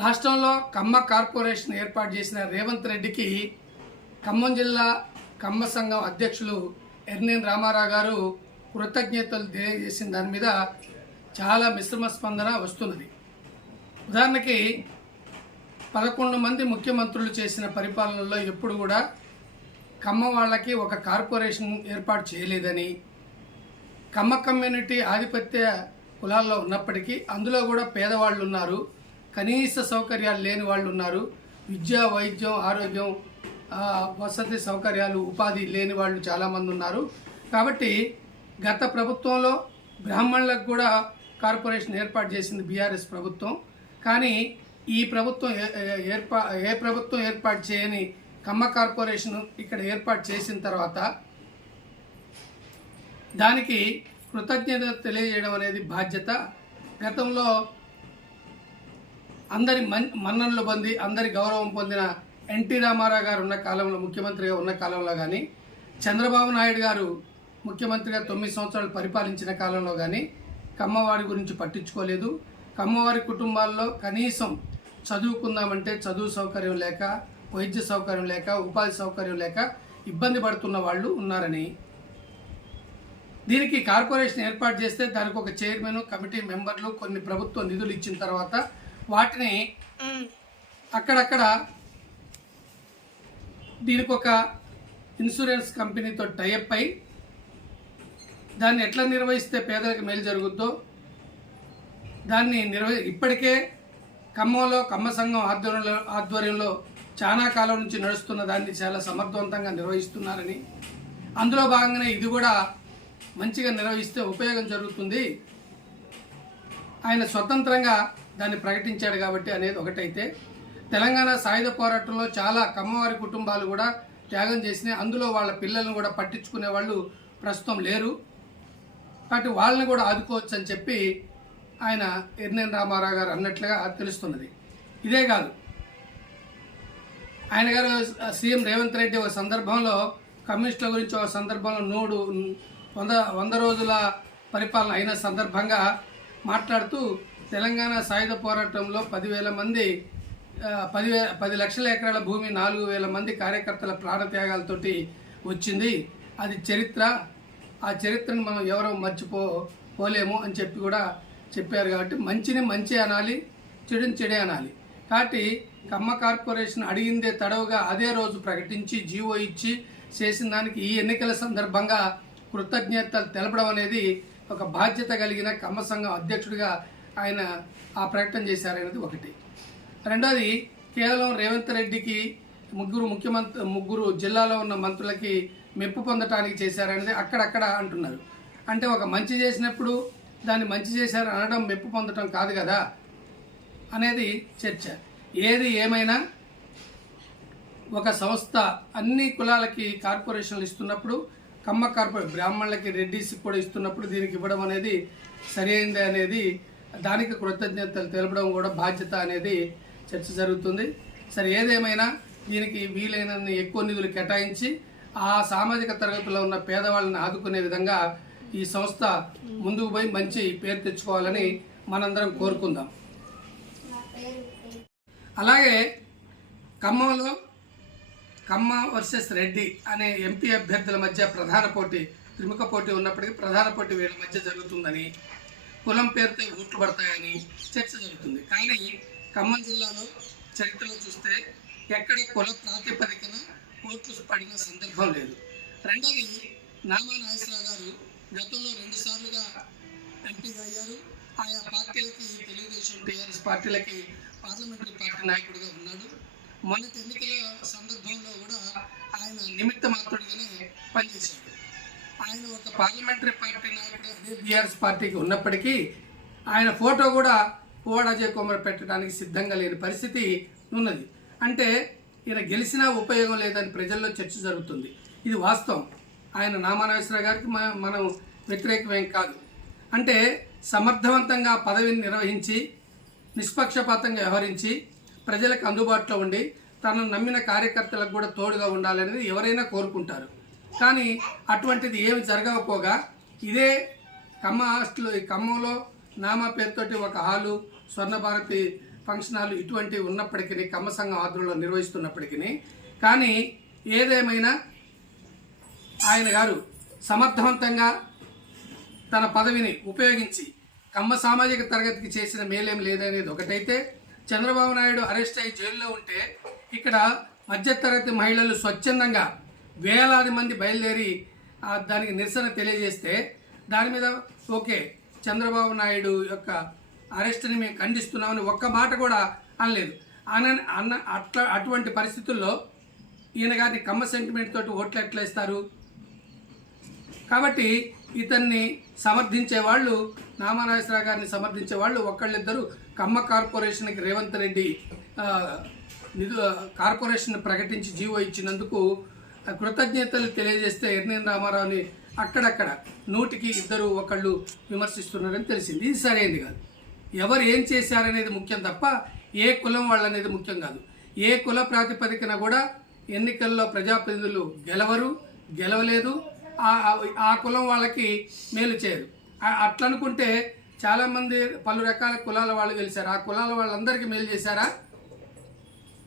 రాష్ట్రంలో కమ్మ కార్పొరేషన్ ఏర్పాటు చేసిన రేవంత్ రెడ్డికి ఖమ్మం జిల్లా కమ్మ సంఘం అధ్యక్షులు ఎర్నేన్ రామారావు గారు కృతజ్ఞతలు తెలియజేసిన దాని మీద చాలా మిశ్రమ స్పందన వస్తున్నది. ఉదాహరణకి పదకొండు మంది ముఖ్యమంత్రులు చేసిన పరిపాలనలో ఎప్పుడు కూడా కమ్మ వాళ్ళకి ఒక కార్పొరేషన్ ఏర్పాటు చేయలేదని కమ్మ కమ్యూనిటీ ఆధిపత్య కులాల్లో ఉన్నప్పటికీ అందులో కూడా పేదవాళ్ళు ఉన్నారు. కనీస సౌకర్యాలు లేని వాళ్ళు ఉన్నారు విద్య వైద్యం ఆరోగ్యం వసతి సౌకర్యాలు ఉపాధి లేని వాళ్ళు చాలామంది ఉన్నారు. కాబట్టి గత ప్రభుత్వంలో బ్రాహ్మణులకు కూడా కార్పొరేషన్ ఏర్పాటు చేసింది బీఆర్ఎస్ ప్రభుత్వం. కానీ ఈ ప్రభుత్వం ఏ- ఏర్పా ఏ ప్రభుత్వం ఏర్పాటు చేయని కమ్మ కార్పొరేషన్ ఇక్కడ ఏర్పాటు చేసిన తర్వాత దానికి కృతజ్ఞత తెలియజేయడం అనేది బాధ్యత. గతంలో అందరి మన్ మన్ననలు పొంది అందరి గౌరవం పొందిన ఎన్టీ రామారావు గారు ఉన్న కాలంలో ముఖ్యమంత్రిగా ఉన్న కాలంలో కానీ చంద్రబాబు నాయుడు గారు ముఖ్యమంత్రిగా తొమ్మిది సంవత్సరాలు పరిపాలించిన కాలంలో కానీ కమ్మవారి గురించి పట్టించుకోలేదు. కమ్మవారి కుటుంబాల్లో కనీసం చదువుకుందామంటే చదువు సౌకర్యం లేక వైద్య సౌకర్యం లేక ఉపాధి సౌకర్యం లేక ఇబ్బంది పడుతున్న వాళ్ళు ఉన్నారని. దీనికి కార్పొరేషన్ ఏర్పాటు చేస్తే దానికి ఒక చైర్మన్ కమిటీ మెంబర్లు కొన్ని ప్రభుత్వ నిధులు ఇచ్చిన తర్వాత వాటిని అక్కడక్కడ దీనికి ఒక ఇన్సూరెన్స్ కంపెనీతో టైఅప్ అయి దాన్ని ఎట్లా నిర్వహిస్తే పేదలకు మేలు జరుగుద్దో దాన్ని నిర్వ ఇప్పటికే ఖమ్మంలో కమ్మ సంఘం ఆధ్వర్యంలో ఆధ్వర్యంలో చాలా కాలం నుంచి నడుస్తున్న దాన్ని చాలా సమర్థవంతంగా నిర్వహిస్తున్నారని. అందులో భాగంగానే ఇది కూడా మంచిగా నిర్వహిస్తే ఉపయోగం జరుగుతుంది. ఆయన స్వతంత్రంగా దాన్ని ప్రకటించాడు కాబట్టి అనేది ఒకటైతే తెలంగాణ సాయుధ పోరాటంలో చాలా కమ్మవారి కుటుంబాలు కూడా త్యాగం చేసినాయి. అందులో వాళ్ళ పిల్లల్ని కూడా పట్టించుకునే వాళ్ళు ప్రస్తుతం లేరు. కాబట్టి వాళ్ళని కూడా ఆదుకోవచ్చు అని చెప్పి ఆయన ఎర్నేన్ రామారావు గారు అన్నట్లుగా తెలుస్తున్నది. ఇదే కాదు. ఆయన గారు సీఎం రేవంత్ రెడ్డి ఒక సందర్భంలో కమ్యూనిస్టుల గురించి ఒక సందర్భంలో నూడు వంద వంద రోజుల పరిపాలన అయిన సందర్భంగా మాట్లాడుతూ తెలంగాణ సాయుధ పోరాటంలో పదివేల మంది పదివే పది లక్షల ఎకరాల భూమి నాలుగు వేల మంది కార్యకర్తల ప్రాణత్యాగాలతోటి వచ్చింది. అది చరిత్ర. ఆ చరిత్రను మనం ఎవరో మర్చిపో పోలేము అని చెప్పి కూడా చెప్పారు కాబట్టి మంచిని మంచి అనాలి చెడుని చెడే అనాలి. కాబట్టి కమ్మ కార్పొరేషన్ అడిగిందే తడవుగా అదే రోజు ప్రకటించి జీవో ఇచ్చి చేసిన దానికి ఈ ఎన్నికల సందర్భంగా కృతజ్ఞతలు తెలపడం అనేది ఒక బాధ్యత కలిగిన కమ్మ సంఘం అధ్యక్షుడిగా ఆయన ఆ ప్రకటన చేశారనేది ఒకటి. రెండోది కేవలం రేవంత్ రెడ్డికి ముగ్గురు ముఖ్యమంత్రి ముగ్గురు జిల్లాలో ఉన్న మంత్రులకి మెప్పు పొందటానికి చేశారనేది అక్కడక్కడ అంటున్నారు. అంటే ఒక మంచి చేసినప్పుడు దాన్ని మంచి చేశారు అనడం మెప్పు పొందటం కాదు కదా అనేది చర్చ. ఏది ఏమైనా ఒక సంస్థ అన్ని కులాలకి కార్పొరేషన్లు ఇస్తున్నప్పుడు కమ్మ కార్పొరేషన్ బ్రాహ్మణులకి రెడ్డిస్ కూడా ఇస్తున్నప్పుడు దీనికి ఇవ్వడం అనేది సరైనది అనేది దానికి కృతజ్ఞతలు తెలపడం కూడా బాధ్యత అనేది చర్చ జరుగుతుంది. సరే ఏదేమైనా దీనికి వీలైనన్ని ఎక్కువ నిధులు కేటాయించి ఆ సామాజిక తరగతిలో ఉన్న పేదవాళ్ళని ఆదుకునే విధంగా ఈ సంస్థ ముందుకు పోయి మంచి పేరు తెచ్చుకోవాలని మనందరం కోరుకుందాం. అలాగే ఖమ్మంలో కమ్మ వర్సెస్ రెడ్డి అనే ఎంపీ అభ్యర్థుల మధ్య ప్రధాన పోటీ త్రిముఖ పోటీ ఉన్నప్పటికీ ప్రధాన పోటీ వీళ్ళ మధ్య జరుగుతుందని కులం పేరుతో ఓట్లు పడతాయని చర్చ జరుగుతుంది. కానీ ఖమ్మం జిల్లాలో చరిత్రలో చూస్తే ఎక్కడ కుల ప్రాతిపదికన ఓట్లు పడిన సందర్భం లేదు. రెండవది నామా నాగేశ్వరరావు గారు గతంలో రెండుసార్లుగా ఎంపీగా అయ్యారు. ఆయా పార్టీలకి తెలుగుదేశం టీఆర్ఎస్ పార్టీలకి పార్లమెంటరీ పార్టీ నాయకుడిగా ఉన్నాడు. మొన్నటి ఎన్నికల సందర్భంలో కూడా ఆయన నిమిత్త మాత్రుడిగానే పనిచేశాడు. ఆయన ఒక పార్లమెంటరీ పార్టీ నాయకుడు బీఆర్ఎస్ పార్టీకి ఉన్నప్పటికీ ఆయన ఫోటో కూడా పువ్వాడ అజయ్ కుమార్ పెట్టడానికి సిద్ధంగా లేని పరిస్థితి ఉన్నది. అంటే ఈయన గెలిచినా ఉపయోగం లేదని ప్రజల్లో చర్చ జరుగుతుంది. ఇది వాస్తవం. ఆయన నామానాగేశ్వర గారికి మనం వ్యతిరేకమేం కాదు. అంటే సమర్థవంతంగా పదవిని నిర్వహించి నిష్పక్షపాతంగా వ్యవహరించి ప్రజలకు అందుబాటులో ఉండి తనను నమ్మిన కార్యకర్తలకు కూడా తోడుగా ఉండాలనేది ఎవరైనా కోరుకుంటారు. కానీ అటువంటిది ఏమి జరగకపోగా ఇదే ఖమ్మ హాస్టల్ ఈ ఖమ్మంలో నామా పేరుతోటి ఒక హాలు స్వర్ణభారతి ఫంక్షన్ హాల్ ఇటువంటివి ఉన్నప్పటికీ కమ్మ సంఘం ఆధ్వర్యంలో నిర్వహిస్తున్నప్పటికీ. కానీ ఏదేమైనా ఆయన గారు సమర్థవంతంగా తన పదవిని ఉపయోగించి కమ్మ సామాజిక తరగతికి చేసిన మేలేం లేదనేది ఒకటైతే చంద్రబాబు నాయుడు అరెస్ట్ అయి జైల్లో ఉంటే ఇక్కడ మధ్యతరగతి మహిళలు స్వచ్ఛందంగా వేలాది మంది బయలుదేరి దానికి నిరసన తెలియజేస్తే దాని మీద ఓకే చంద్రబాబు నాయుడు యొక్క అరెస్ట్ని మేము ఖండిస్తున్నామని ఒక్క మాట కూడా అనలేదు. అన అన్న అట్లా అటువంటి పరిస్థితుల్లో ఈయన గారిని కమ్మ సెంటిమెంట్ తోటి ఓట్లు ఎట్లా ఇస్తారు? కాబట్టి ఇతన్ని సమర్థించే వాళ్ళు నామనాగేశ్వరరావు గారిని సమర్థించే వాళ్ళు ఒకళ్ళిద్దరు కమ్మ కార్పొరేషన్కి రేవంత్ రెడ్డి నిధు కార్పొరేషన్ ప్రకటించి జీవో ఇచ్చినందుకు కృతజ్ఞతలు తెలియజేస్తే ఎర్నేని రామారావుని అక్కడక్కడ నూటికి ఇద్దరు ఒకళ్ళు విమర్శిస్తున్నారని తెలిసింది. ఇది సరైనది కాదు. ఎవరు ఏం చేశారనేది ముఖ్యం తప్ప ఏ కులం వాళ్ళనేది ముఖ్యం కాదు. ఏ కుల ప్రాతిపదికన కూడా ఎన్నికల్లో ప్రజాప్రతినిధులు గెలవరు గెలవలేదు. ఆ- కులం వాళ్ళకి మేలు చేయరు. అట్లనుకుంటే అనుకుంటే చాలామంది పలు రకాల కులాల వాళ్ళు గెలిచారు. ఆ కులాల వాళ్ళందరికీ మేలు చేశారా?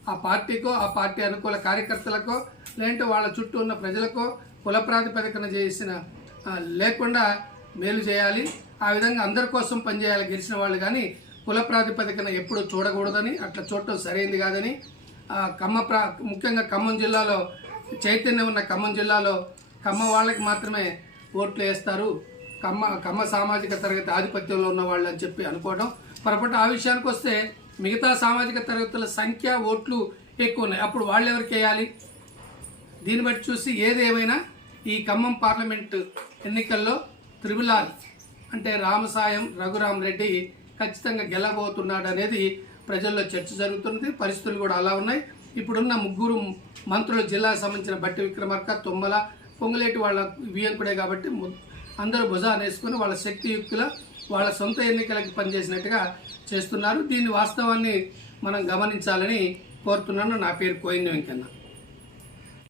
ఆ పార్టీకో ఆ పార్టీ అనుకూల కార్యకర్తలకో లేదంటే వాళ్ళ చుట్టూ ఉన్న ప్రజలకో కుల ప్రాతిపదికన చేసిన లేకుండా మేలు చేయాలి. ఆ విధంగా అందరి కోసం పనిచేయాలి గెలిచిన వాళ్ళు కానీ కుల ప్రాతిపదికన ఎప్పుడు చూడకూడదని అట్లా చూడటం సరైంది కాదని కమ్మ ప్రా ముఖ్యంగా ఖమ్మం జిల్లాలో చైతన్యం ఉన్న ఖమ్మం జిల్లాలో కమ్మ వాళ్ళకి మాత్రమే ఓట్లు వేస్తారు. కమ్మ కమ్మ సామాజిక తరగతి ఆధిపత్యంలో ఉన్న వాళ్ళు అని చెప్పి అనుకోవడం. పొరపాటు ఆ విషయానికి వస్తే మిగతా సామాజిక తరగతుల సంఖ్య ఓట్లు ఎక్కువ ఉన్నాయి. అప్పుడు వాళ్ళు ఎవరికి వేయాలి? దీన్ని బట్టి చూసి ఏదేమైనా ఈ ఖమ్మం పార్లమెంటు ఎన్నికల్లో త్రిబులాల్ అంటే రామసాయం రఘురామ్ రెడ్డి ఖచ్చితంగా గెలబోతున్నాడు అనేది ప్రజల్లో చర్చ జరుగుతున్నది. పరిస్థితులు కూడా అలా ఉన్నాయి. ఇప్పుడున్న ముగ్గురు మంత్రులు జిల్లాకు సంబంధించిన బట్టి విక్రమార్క తుమ్మల పొంగులేటి వాళ్ళ వియంకుడే కాబట్టి అందరూ భుజాన్ని వేసుకుని వాళ్ళ శక్తియుక్తుల వాళ్ళ సొంత ఎన్నికలకు పనిచేసినట్టుగా చేస్తున్నారు. దీని వాస్తవాన్ని మనం గమనించాలని కోరుతున్నాను. నా పేరు కోయిన్ వెంకన్న.